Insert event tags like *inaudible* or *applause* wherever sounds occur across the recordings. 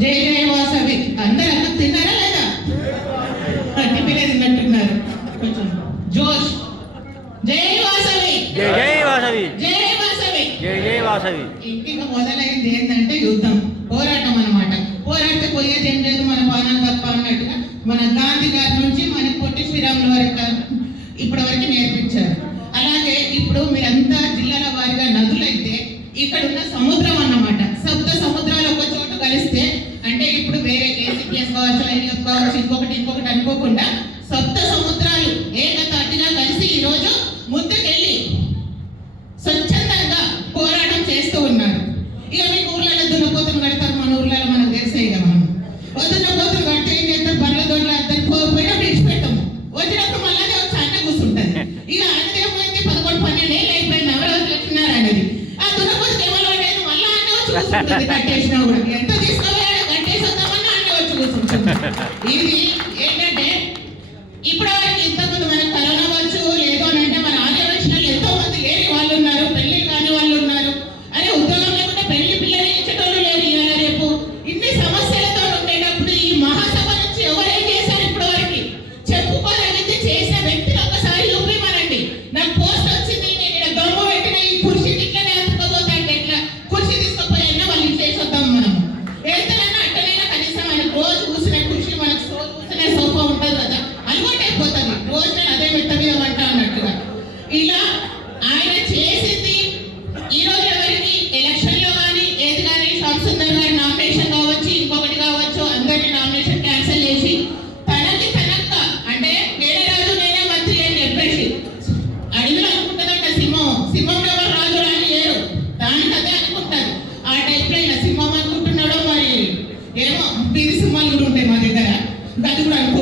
జై జయ వాసవి అందరూ అన్నం తిన్నారా లేదా? టిఫిన్ తిన్నట్టున్నారు. కొంచెం జోష్. జై వాసవి జై జై వాసవి జై వాసవి జై జై వాసవి ఇంక మొదలైంది ఏంటంటే యుద్ధం పోరాటం అన్నమాట. పోరాడితే పోయేది ఏం లేదు మన పాలన తప్ప అన్నట్టుగా మన గాంధీ గారి నుంచి మన పొట్టి శ్రీరాముల వరకు ఇప్పటి వరకు నేర్పించారు. అలాగే ఇప్పుడు మీరంతా జిల్లాల వారిగా నదులైతే ఇక్కడ ఉన్న సముద్రం అన్నమాట. సప్త సముద్రాలు ఒక కావచ్చు ఇంకొకటి ఇంకొకటి అనుకోకుండా సప్త సముద్రాలు ఏకతాటిగా కలిసి ఈరోజు ముందుకెళ్ళి స్వచ్ఛందంగా పోరాటం చేస్తూ ఉన్నారు. ఇక మీకు ఊర్లలో దున్నపోతం కడతారు మన ఊర్లలో మనకు తెలిసే ఇక మనం. ఓ దున్నపోతులు కడితే ఏం చేస్తారు? బండ్ల దొడ్ల అద్దరు పోయినా విడిచిపెట్టాము. వచ్చినప్పుడు మళ్ళీ వచ్చి అన్న కూర్చుంటుంది ఇక అన్నది ఏమైంది? పదకొండు పన్నెండు ఏళ్ళు అయిపోయింది. అమరావతి వచ్చినారు అనేది. ఆ దున్నపోతం ఎవరు అనేది మళ్ళీ అన్న వచ్చి కూర్చుంటుంది. కట్టేసినా కూడా. ఎంత తీసుకోవాలి కట్టేసి వద్దామన్నా అన్న వచ్చి కూర్చుంటుంది ఇది ఏంటంటే *laughs*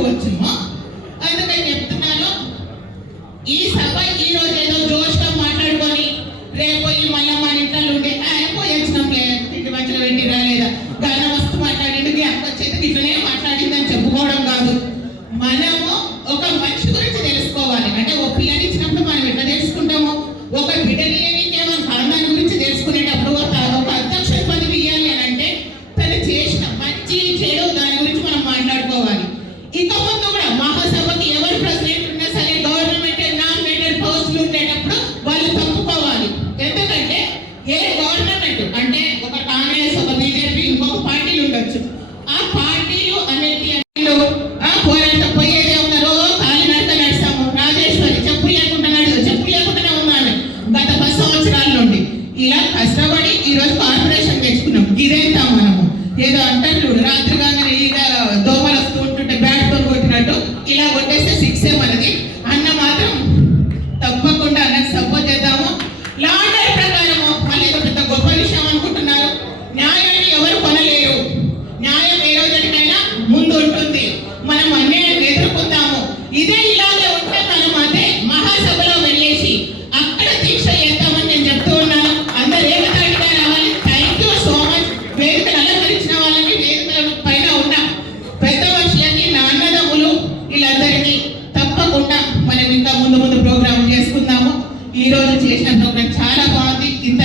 అది కూడా నేను చెప్తున్నాను ఈ సభ ఈ రోజు ఏదో జోష్గా మాట్లాడుకొని రేపు ఈ మళ్ళీ మన ఇంట్లో ఉండి పోయి వచ్చినాంలే ఇంటి మధ్యలో పెట్టిరా లేదా గాన వస్తు మాట్లాడిండు అక్క వచ్చేది ఇట్లనే మాట్లాడిందని చెప్పుకోవడం కాదు. మనము ఒక మనిషి గురించి తెలుసుకోవాలి. అంటే ఒక పిల్లని ఇచ్చినప్పుడు మనం ఎట్లా తెలుసుకుంటాము? ఒక బిడ్డని ఏమో కారణాన్ని గురించి తెలుసుకునేటప్పుడు కష్టపడి ఈ రోజు కార్పొరేషన్ తెచ్చుకున్నాం ఇదేంటాం మనము. ఏదో అంటారు ఈరోజు చేసిన ప్రోగ్రాం చాలా బాగుంది ఇంత